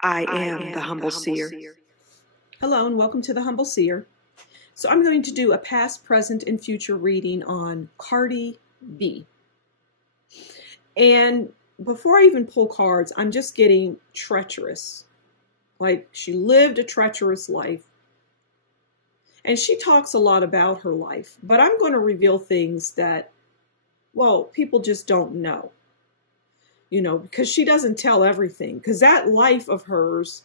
I am the Humble Seer. Hello and welcome to the Humble Seer. So I'm going to do a past, present, and future reading on Cardi B. And before I even pull cards, I'm just getting treacherous. Like, she lived a treacherous life. And she talks a lot about her life. But I'm going to reveal things that, well, people just don't know. You know, because she doesn't tell everything. Because that life of hers,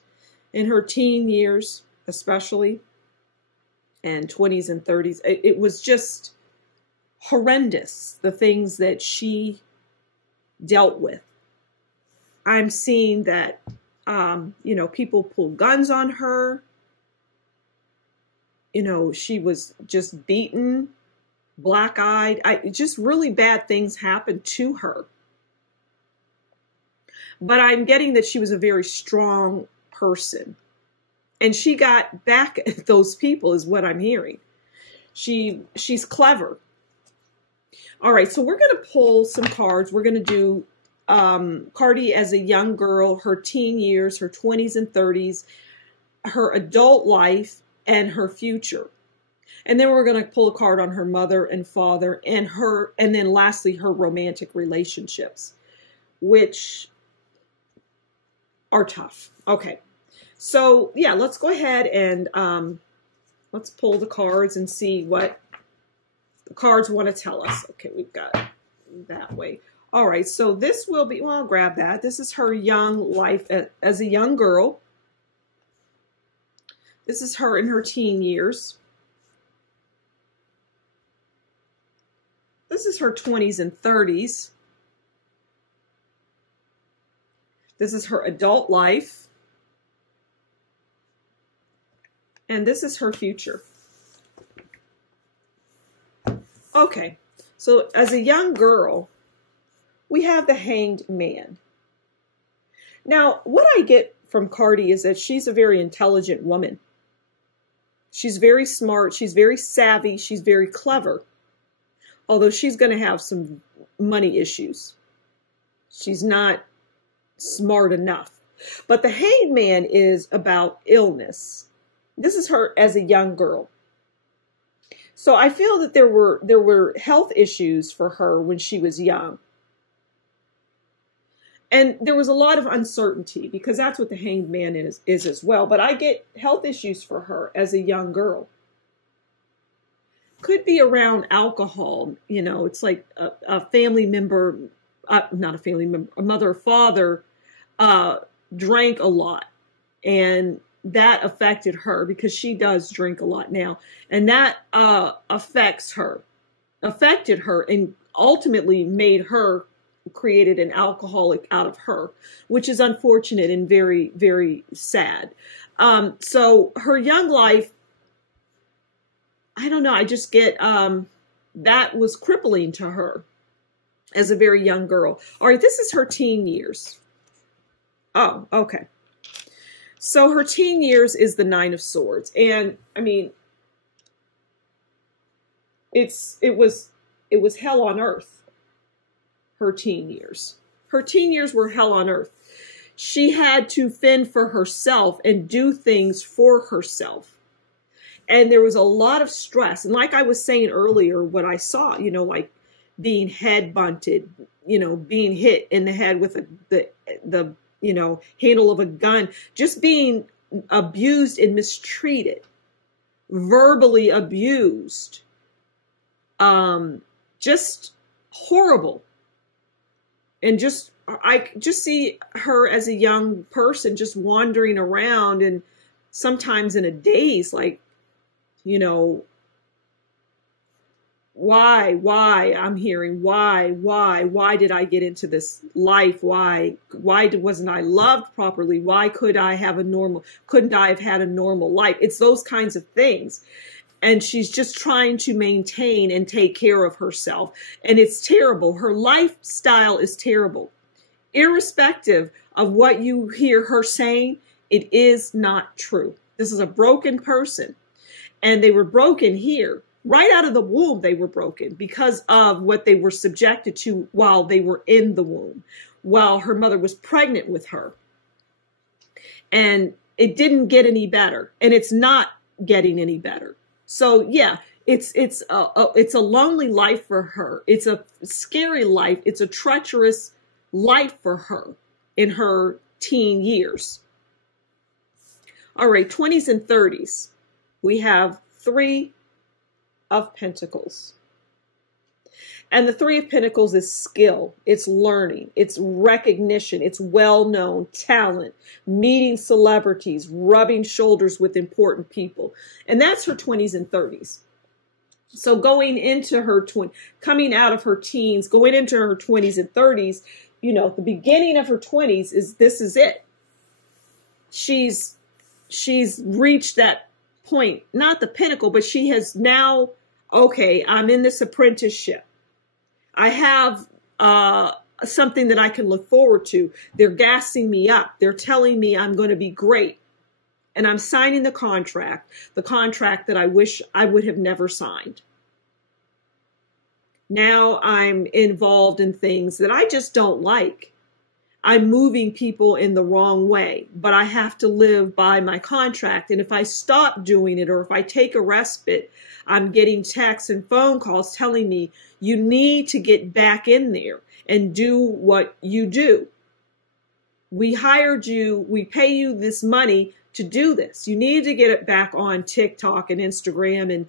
in her teen years especially, and 20s and 30s, it was just horrendous, the things that she dealt with. I'm seeing that, you know, people pulled guns on her. You know, she was just beaten, black-eyed. Just really bad things happened to her. But I'm getting that she was a very strong person. And she got back at those people is what I'm hearing. She's clever. All right, so we're going to pull some cards. We're going to do Cardi as a young girl, her teen years, her 20s and 30s, her adult life, and her future. And then we're going to pull a card on her mother and father and then lastly, her romantic relationships, which are tough. Okay. So yeah, let's go ahead and let's pull the cards and see what the cards want to tell us. Okay, we've got that way. All right, so this will be, well, I'll grab that. This is her young life as a young girl. This is her in her teen years. This is her 20s and 30s. This is her adult life. And this is her future. Okay, so as a young girl, we have the Hanged Man. Now, what I get from Cardi is that she's a very intelligent woman. She's very smart, she's very savvy, she's very clever. Although she's going to have some money issues. She's not smart enough. But the Hanged Man is about illness. This is her as a young girl. So I feel that there were health issues for her when she was young. And there was a lot of uncertainty because that's what the Hanged Man is as well. But I get health issues for her as a young girl. Could be around alcohol. You know, it's like a family member, not a family member, a mother or father drank a lot. And that affected her because she does drink a lot now. And that affected her and ultimately made her, created an alcoholic out of her, which is unfortunate and very, very sad. So her young life, I don't know, I just get that was crippling to her as a very young girl. All right, this is her teen years. Oh, okay. So her teen years is the Nine of Swords. And I mean, it was hell on earth, her teen years. Her teen years were hell on earth. She had to fend for herself and do things for herself. And there was a lot of stress. And like I was saying earlier, what I saw, you know, like being head bunted, you know, being hit in the head with the you know, handle of a gun, just being abused and mistreated, verbally abused, just horrible. And just, I just see her as a young person just wandering around and sometimes in a daze, like, you know, why, I'm hearing, why did I get into this life? Why wasn't I loved properly? Why couldn't I have had a normal life? It's those kinds of things. And she's just trying to maintain and take care of herself. And it's terrible. Her lifestyle is terrible. Irrespective of what you hear her saying, it is not true. This is a broken person. And they were broken here. Right out of the womb, they were broken because of what they were subjected to while they were in the womb, while her mother was pregnant with her. And it didn't get any better, and it's not getting any better. So yeah, it's a lonely life for her. It's a scary life. It's a treacherous life for her in her teen years. All right, 20s and 30s. We have 3 of Pentacles. And the 3 of Pentacles is skill, it's learning, it's recognition, it's well-known talent, meeting celebrities, rubbing shoulders with important people. And that's her 20s and 30s. So going into her coming out of her teens, going into her 20s and 30s, you know, the beginning of her 20s this is it. She's reached that point, not the pinnacle, but she has now, okay, I'm in this apprenticeship. I have something that I can look forward to. They're gassing me up. They're telling me I'm going to be great. And I'm signing the contract that I wish I would have never signed. Now I'm involved in things that I just don't like. I'm moving people in the wrong way, but I have to live by my contract. And if I stop doing it, or if I take a respite, I'm getting texts and phone calls telling me, you need to get back in there and do what you do. We hired you, we pay you this money to do this. You need to get it back on TikTok and Instagram and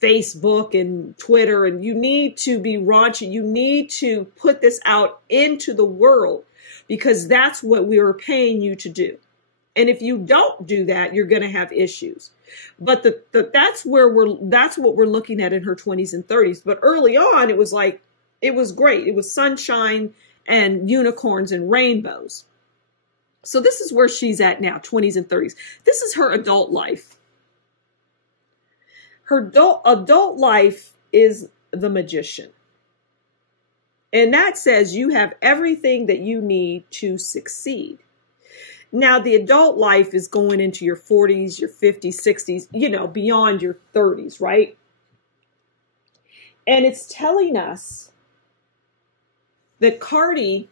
Facebook and Twitter, and you need to be raunchy. You need to put this out into the world, because that's what we are paying you to do. And if you don't do that, you're going to have issues. But that's what we're looking at in her 20s and 30s. But early on, it was like, it was great. It was sunshine and unicorns and rainbows. So this is where she's at now, 20s and 30s. This is her adult life. Her adult life is the Magician. And that says you have everything that you need to succeed. Now, the adult life is going into your 40s, your 50s, 60s, you know, beyond your 30s, right? And it's telling us that Cardi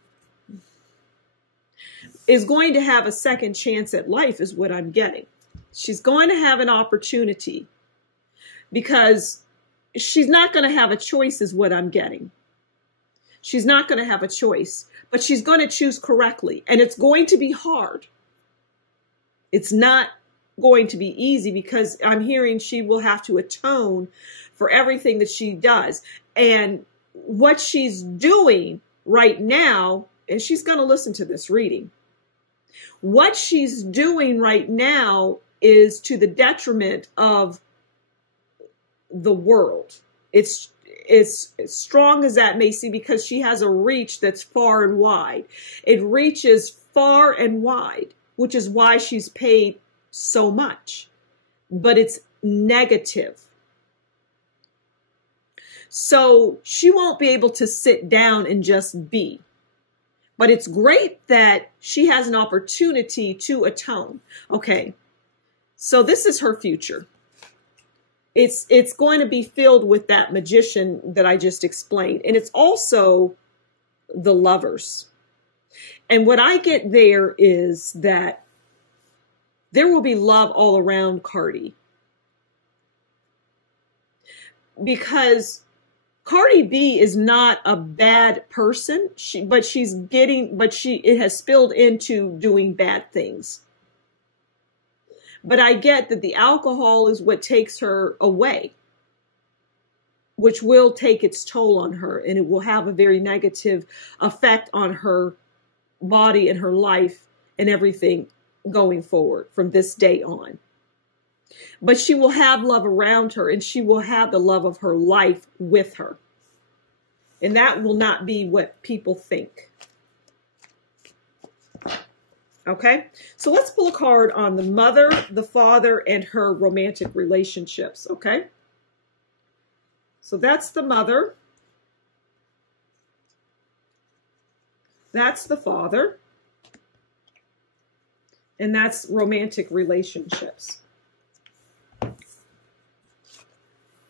is going to have a second chance at life, is what I'm getting. She's going to have an opportunity, because she's not going to have a choice, is what I'm getting. She's not going to have a choice, but she's going to choose correctly. And it's going to be hard. It's not going to be easy, because I'm hearing she will have to atone for everything that she does. And what she's doing right now, and she's going to listen to this reading, what she's doing right now is to the detriment of the world. It's as strong as that may seem, because she has a reach that's far and wide. It reaches far and wide, which is why she's paid so much. But it's negative. So she won't be able to sit down and just be. But it's great that she has an opportunity to atone. Okay, so this is her future. It's going to be filled with that Magician that I just explained. And it's also the Lovers. And what I get there is that there will be love all around Cardi. Because Cardi B is not a bad person, it has spilled into doing bad things. But I get that the alcohol is what takes her away, which will take its toll on her, and it will have a very negative effect on her body and her life and everything going forward from this day on. But she will have love around her, and she will have the love of her life with her. And that will not be what people think. Okay, so let's pull a card on the mother, the father, and her romantic relationships, okay? So that's the mother. That's the father. And that's romantic relationships.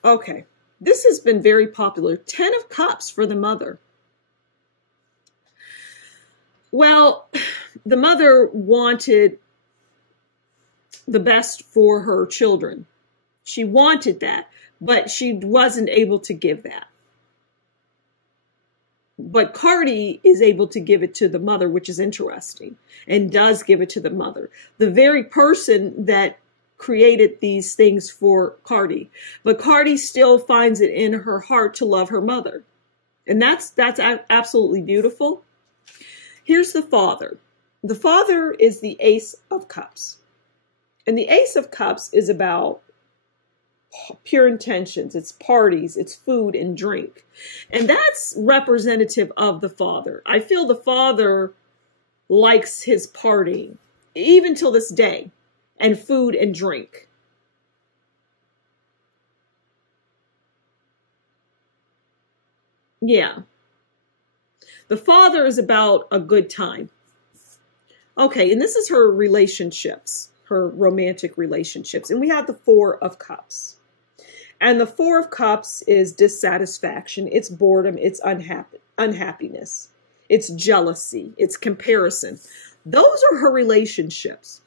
Okay, this has been very popular. 10 of Cups for the mother. Well, The mother wanted the best for her children. She wanted that, but she wasn't able to give that. But Cardi is able to give it to the mother, which is interesting, and does give it to the mother. The very person that created these things for Cardi. But Cardi still finds it in her heart to love her mother. And that's absolutely beautiful. Here's the father. The father is the Ace of Cups. And the Ace of Cups is about pure intentions. It's parties, it's food and drink. And that's representative of the father. I feel the father likes his partying, even till this day, and food and drink. Yeah. The father is about a good time. Okay, and this is her relationships, her romantic relationships. And we have the Four of Cups. And the Four of Cups is dissatisfaction, it's boredom, it's unhappiness, it's jealousy, it's comparison. Those are her relationships.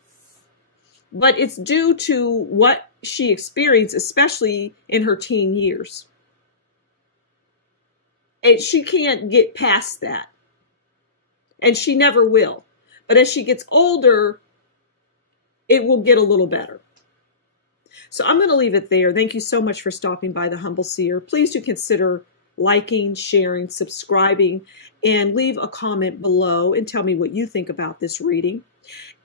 But it's due to what she experienced, especially in her teen years. And she can't get past that. And she never will. But as she gets older, it will get a little better. So I'm going to leave it there. Thank you so much for stopping by the Humble Seer. Please do consider liking, sharing, subscribing, and leave a comment below and tell me what you think about this reading.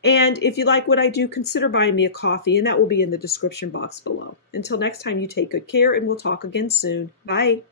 And if you like what I do, consider buying me a coffee, and that will be in the description box below. Until next time, you take good care, and we'll talk again soon. Bye.